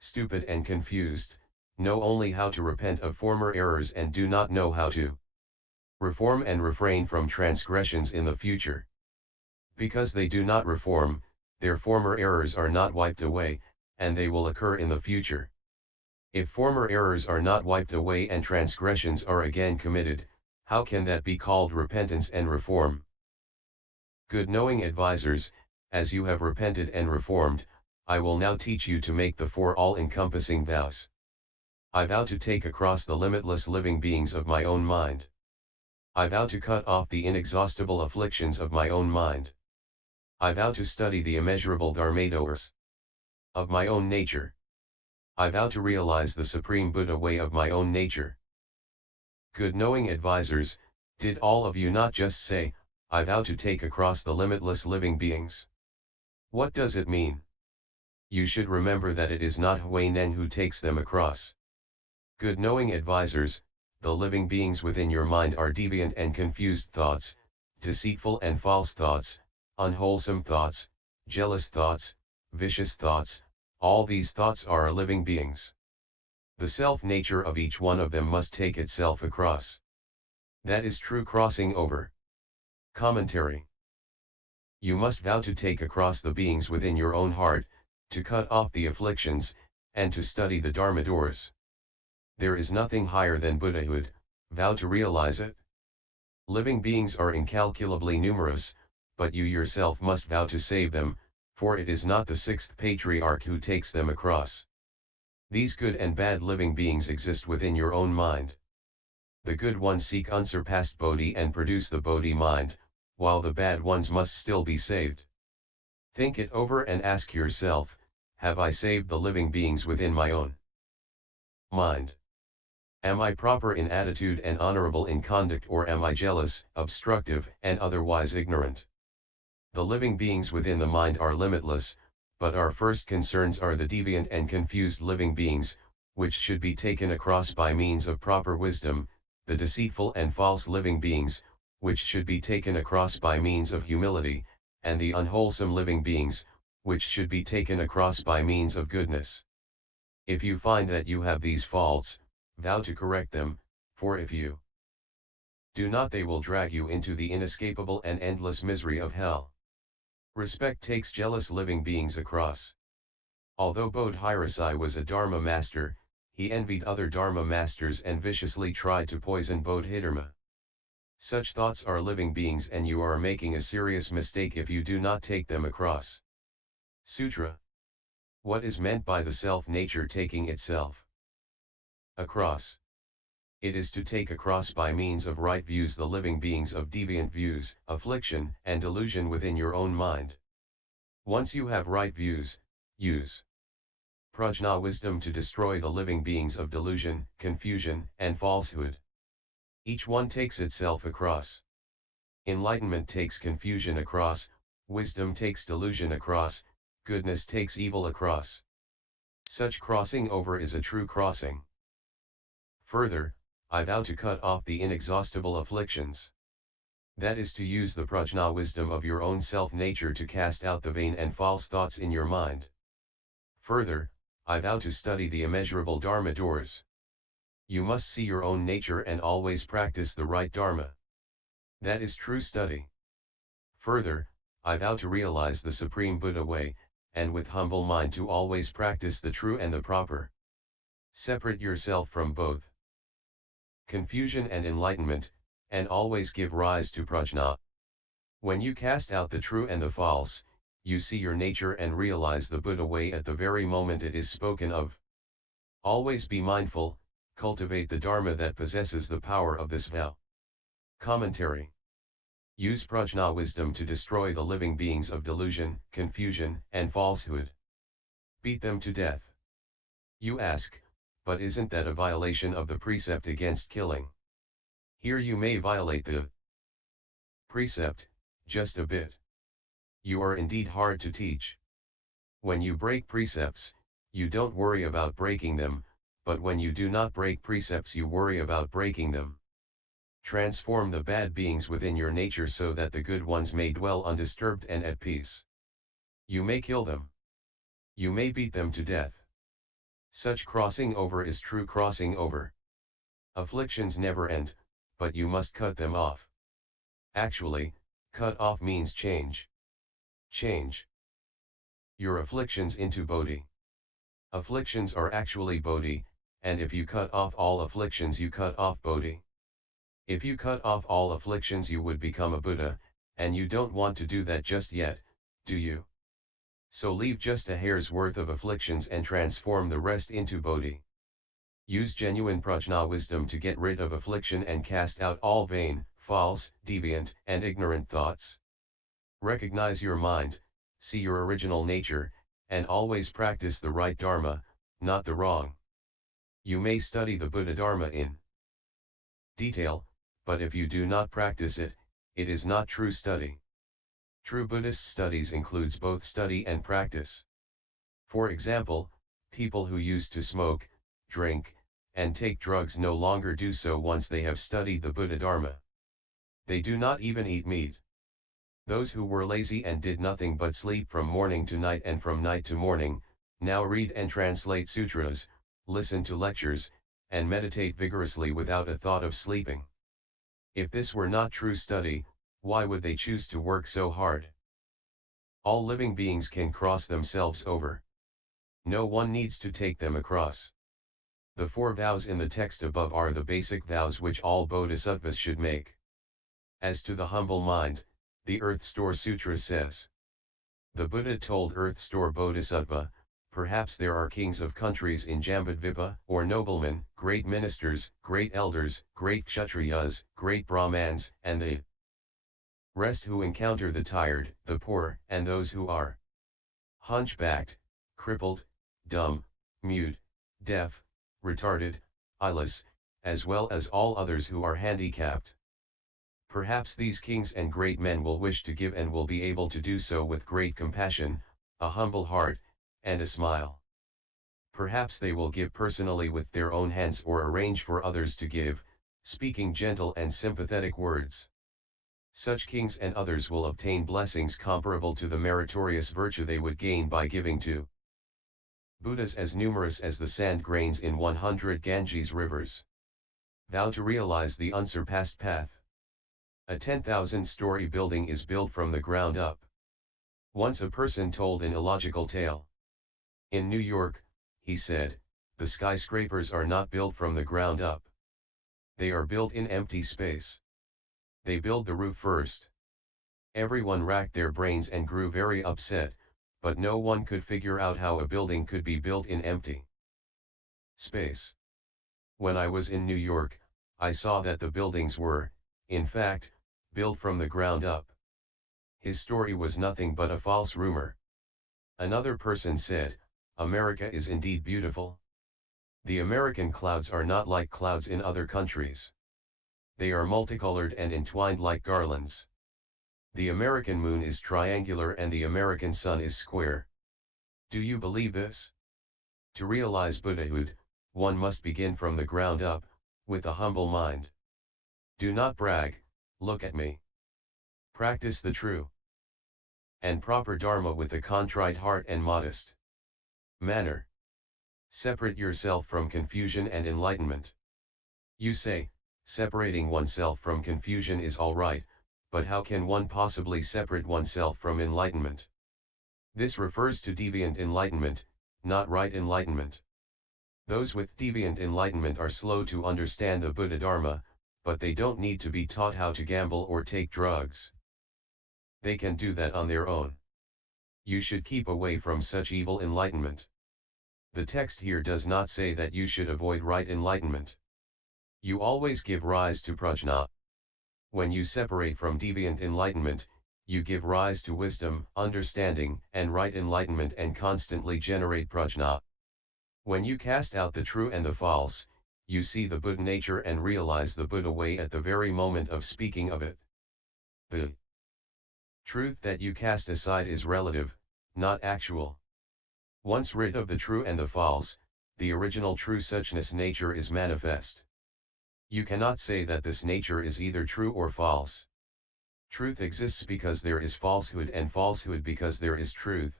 stupid and confused, know only how to repent of former errors and do not know how to reform and refrain from transgressions in the future. Because they do not reform, their former errors are not wiped away, and they will occur in the future. If former errors are not wiped away and transgressions are again committed, how can that be called repentance and reform? Good knowing advisors, as you have repented and reformed, I will now teach you to make the four all-encompassing vows. I vow to take across the limitless living beings of my own mind. I vow to cut off the inexhaustible afflictions of my own mind. I vow to study the immeasurable dharmadors of my own nature. I vow to realize the supreme Buddha way of my own nature. Good knowing advisors, did all of you not just say, I vow to take across the limitless living beings? What does it mean? You should remember that it is not Huineng who takes them across. Good knowing advisors, the living beings within your mind are deviant and confused thoughts, deceitful and false thoughts, unwholesome thoughts, jealous thoughts, vicious thoughts. All these thoughts are living beings. The self-nature of each one of them must take itself across. That is true crossing over. Commentary. You must vow to take across the beings within your own heart, to cut off the afflictions, and to study the dharmadors. There is nothing higher than Buddhahood, vow to realize it. Living beings are incalculably numerous, but you yourself must vow to save them, for it is not the sixth patriarch who takes them across. These good and bad living beings exist within your own mind. The good ones seek unsurpassed bodhi and produce the bodhi mind, while the bad ones must still be saved. Think it over and ask yourself, have I saved the living beings within my own mind? Am I proper in attitude and honorable in conduct, or am I jealous, obstructive, and otherwise ignorant? The living beings within the mind are limitless, but our first concerns are the deviant and confused living beings, which should be taken across by means of proper wisdom, the deceitful and false living beings, which should be taken across by means of humility, and the unwholesome living beings, which should be taken across by means of goodness. If you find that you have these faults, vow to correct them, for if you do not, they will drag you into the inescapable and endless misery of hell. Respect takes jealous living beings across. Although Bodhirasai was a Dharma master, he envied other Dharma masters and viciously tried to poison Bodhidharma. Such thoughts are living beings, and you are making a serious mistake if you do not take them across. Sutra. What is meant by the self-nature taking itself across? It is to take across by means of right views the living beings of deviant views, affliction, and delusion within your own mind. Once you have right views, use prajna wisdom to destroy the living beings of delusion, confusion, and falsehood. Each one takes itself across. Enlightenment takes confusion across, wisdom takes delusion across, goodness takes evil across. Such crossing over is a true crossing. Further, I vow to cut off the inexhaustible afflictions. That is to use the prajna wisdom of your own self-nature to cast out the vain and false thoughts in your mind. Further, I vow to study the immeasurable dharma doors. You must see your own nature and always practice the right dharma. That is true study. Further, I vow to realize the supreme Buddha way, and with humble mind to always practice the true and the proper. Separate yourself from both confusion and enlightenment, and always give rise to prajna. When you cast out the true and the false, you see your nature and realize the Buddha way at the very moment it is spoken of. Always be mindful, cultivate the dharma that possesses the power of this vow. Commentary. Use prajna wisdom to destroy the living beings of delusion, confusion, and falsehood. Beat them to death. You ask, but isn't that a violation of the precept against killing? Here you may violate the precept, just a bit. You are indeed hard to teach. When you break precepts, you don't worry about breaking them, but when you do not break precepts you worry about breaking them. Transform the bad beings within your nature so that the good ones may dwell undisturbed and at peace. You may kill them. You may beat them to death. Such crossing over is true crossing over. Afflictions never end, but you must cut them off. Actually, cut off means change. Change your afflictions into bodhi. Afflictions are actually bodhi, and if you cut off all afflictions you cut off bodhi. If you cut off all afflictions you would become a Buddha, and you don't want to do that just yet, do you? So leave just a hair's worth of afflictions and transform the rest into bodhi. Use genuine prajna wisdom to get rid of affliction and cast out all vain, false, deviant, and ignorant thoughts. Recognize your mind, see your original nature, and always practice the right dharma, not the wrong. You may study the Buddha Dharma in detail, but if you do not practice it, it is not true study. True Buddhist studies includes both study and practice. For example, people who used to smoke, drink, and take drugs no longer do so once they have studied the Buddha Dharma. They do not even eat meat. Those who were lazy and did nothing but sleep from morning to night and from night to morning, now read and translate sutras, listen to lectures, and meditate vigorously without a thought of sleeping. If this were not true study, why would they choose to work so hard? All living beings can cross themselves over. No one needs to take them across. The 4 vows in the text above are the basic vows which all bodhisattvas should make. As to the humble mind, the Earth Store Sutra says. The Buddha told Earth Store Bodhisattva, perhaps there are kings of countries in Jambudvipa, or noblemen, great ministers, great elders, great kshatriyas, great brahmans, and the rest who encounter the tired, the poor, and those who are hunchbacked, crippled, dumb, mute, deaf, retarded, eyeless, as well as all others who are handicapped. Perhaps these kings and great men will wish to give and will be able to do so with great compassion, a humble heart, and a smile. Perhaps they will give personally with their own hands or arrange for others to give, speaking gentle and sympathetic words. Such kings and others will obtain blessings comparable to the meritorious virtue they would gain by giving to Buddhas as numerous as the sand grains in 100 Ganges rivers. Vow to realize the unsurpassed path. A 10,000-story building is built from the ground up. Once a person told an illogical tale. In New York, he said, the skyscrapers are not built from the ground up. They are built in empty space. They build the roof first. Everyone racked their brains and grew very upset, but no one could figure out how a building could be built in empty space. When I was in New York, I saw that the buildings were, in fact, built from the ground up. His story was nothing but a false rumor. Another person said, America is indeed beautiful. The American clouds are not like clouds in other countries. They are multicolored and entwined like garlands. The American moon is triangular and the American sun is square. Do you believe this? To realize Buddhahood, one must begin from the ground up, with a humble mind. Do not brag, look at me. Practice the true and proper Dharma with a contrite heart and modest manner. Separate yourself from confusion and enlightenment. You say, separating oneself from confusion is all right, but how can one possibly separate oneself from enlightenment? This refers to deviant enlightenment, not right enlightenment. Those with deviant enlightenment are slow to understand the Buddha Dharma, but they don't need to be taught how to gamble or take drugs. They can do that on their own. You should keep away from such evil enlightenment. The text here does not say that you should avoid right enlightenment. You always give rise to prajna. When you separate from deviant enlightenment, you give rise to wisdom, understanding, and right enlightenment and constantly generate prajna. When you cast out the true and the false, you see the Buddha nature and realize the Buddha way at the very moment of speaking of it. The truth that you cast aside is relative, not actual. Once rid of the true and the false, the original true suchness nature is manifest. You cannot say that this nature is either true or false. Truth exists because there is falsehood and falsehood because there is truth.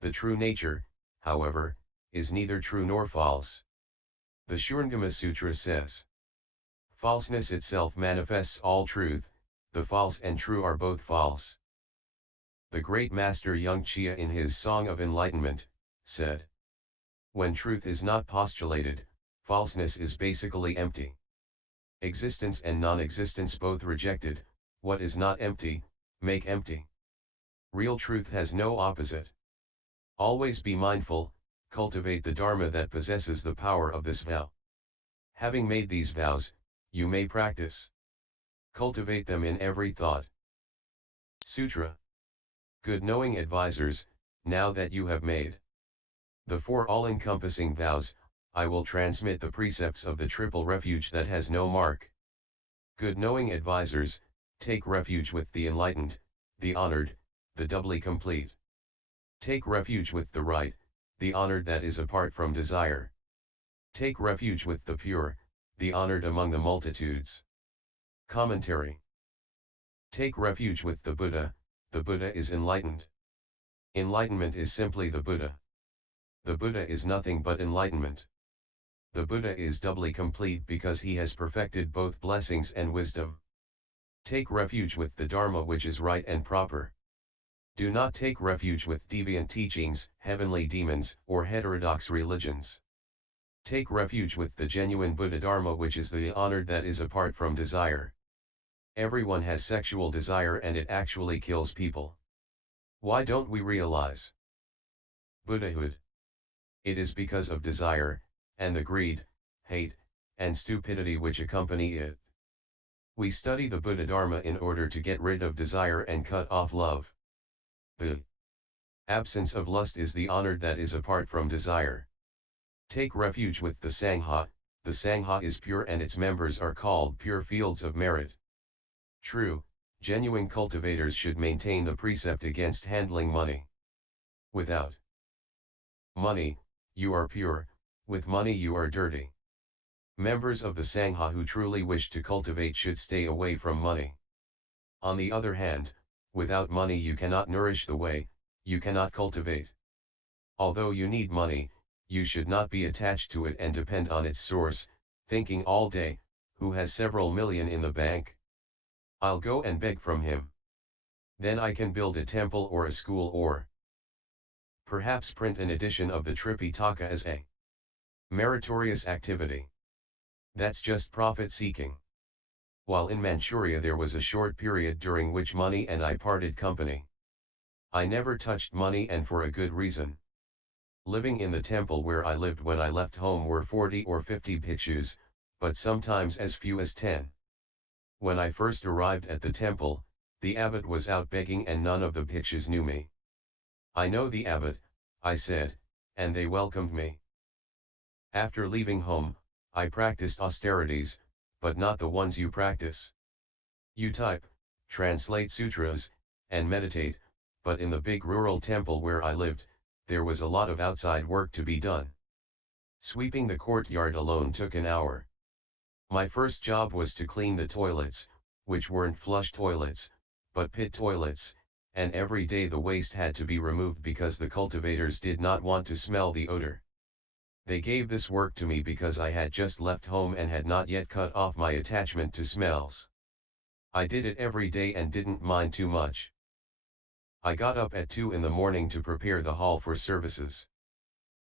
The true nature, however, is neither true nor false. The Shurangama Sutra says, falseness itself manifests all truth, the false and true are both false. The great master Yung Chia in his Song of Enlightenment, said, when truth is not postulated, falseness is basically empty. Existence and non-existence both rejected, what is not empty, make empty. Real truth has no opposite. Always be mindful, cultivate the Dharma that possesses the power of this vow. Having made these vows, you may practice. Cultivate them in every thought. Sutra. Good knowing advisors, now that you have made the four all-encompassing vows, I will transmit the precepts of the triple refuge that has no mark. Good knowing advisors, take refuge with the enlightened, the honored, the doubly complete. Take refuge with the right, the honored that is apart from desire. Take refuge with the pure, the honored among the multitudes. Commentary. Take refuge with the Buddha is enlightened. Enlightenment is simply the Buddha. The Buddha is nothing but enlightenment. The Buddha is doubly complete because he has perfected both blessings and wisdom. Take refuge with the Dharma which is right and proper. Do not take refuge with deviant teachings, heavenly demons, or heterodox religions. Take refuge with the genuine Buddha Dharma which is the honored that is apart from desire. Everyone has sexual desire and it actually kills people. Why don't we realize Buddhahood? It is because of desire, and the greed, hate, and stupidity which accompany it. We study the Buddha Dharma in order to get rid of desire and cut off love. The absence of lust is the honored that is apart from desire. Take refuge with the Sangha is pure and its members are called pure fields of merit. True, genuine cultivators should maintain the precept against handling money. Without money, you are pure, with money you are dirty. Members of the Sangha who truly wish to cultivate should stay away from money. On the other hand, without money you cannot nourish the way, you cannot cultivate. Although you need money, you should not be attached to it and depend on its source, thinking all day, who has several million in the bank? I'll go and beg from him. Then I can build a temple or a school or perhaps print an edition of the Tripitaka as a meritorious activity. That's just profit-seeking. While in Manchuria there was a short period during which money and I parted company. I never touched money and for a good reason. Living in the temple where I lived when I left home were 40 or 50 bhikshus, but sometimes as few as 10. When I first arrived at the temple, the abbot was out begging and none of the bhikshus knew me. I know the abbot, I said, and they welcomed me. After leaving home, I practiced austerities, but not the ones you practice. You type, translate sutras, and meditate, but in the big rural temple where I lived, there was a lot of outside work to be done. Sweeping the courtyard alone took an hour. My first job was to clean the toilets, which weren't flush toilets, but pit toilets, and every day the waste had to be removed because the cultivators did not want to smell the odor. They gave this work to me because I had just left home and had not yet cut off my attachment to smells. I did it every day and didn't mind too much. I got up at 2 in the morning to prepare the hall for services.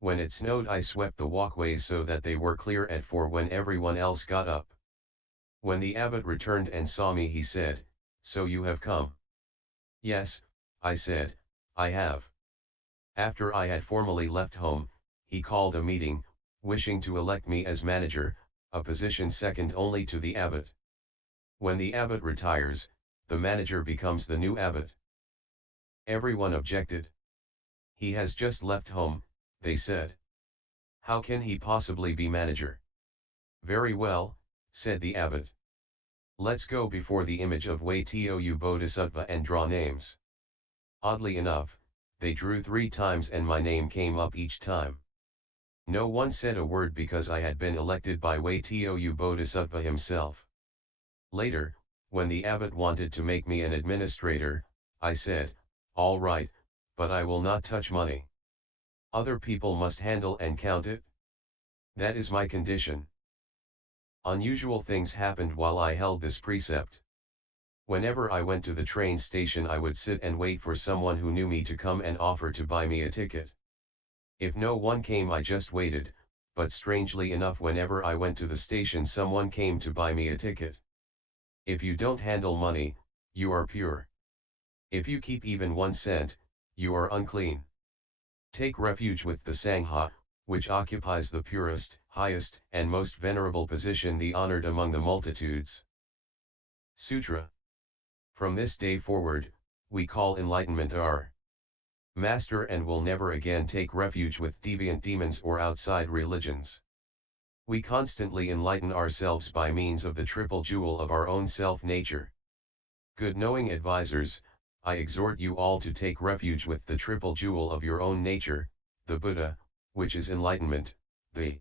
When it snowed I swept the walkways so that they were clear at 4 when everyone else got up. When the abbot returned and saw me he said, "So you have come?" "Yes," I said, "I have." After I had formally left home, he called a meeting, wishing to elect me as manager, a position second only to the abbot. When the abbot retires, the manager becomes the new abbot. Everyone objected. "He has just left home," they said. "How can he possibly be manager?" "Very well," said the abbot. "Let's go before the image of Waitou Bodhisattva and draw names." Oddly enough, they drew 3 times and my name came up each time. No one said a word because I had been elected by Waitou Bodhisattva himself. Later, when the abbot wanted to make me an administrator, I said, "All right, but I will not touch money." Other people must handle and count it. That is my condition. Unusual things happened while I held this precept. Whenever I went to the train station, I would sit and wait for someone who knew me to come and offer to buy me a ticket. If no one came, I just waited, but strangely enough, whenever I went to the station, someone came to buy me a ticket. If you don't handle money, you are pure. If you keep even 1 cent, you are unclean. Take refuge with the Sangha, which occupies the purest, highest, and most venerable position, the honored among the multitudes. Sutra. From this day forward, we call enlightenment our master, and will never again take refuge with deviant demons or outside religions. We constantly enlighten ourselves by means of the triple jewel of our own self-nature. Good knowing advisors, I exhort you all to take refuge with the triple jewel of your own nature, the Buddha, which is enlightenment, the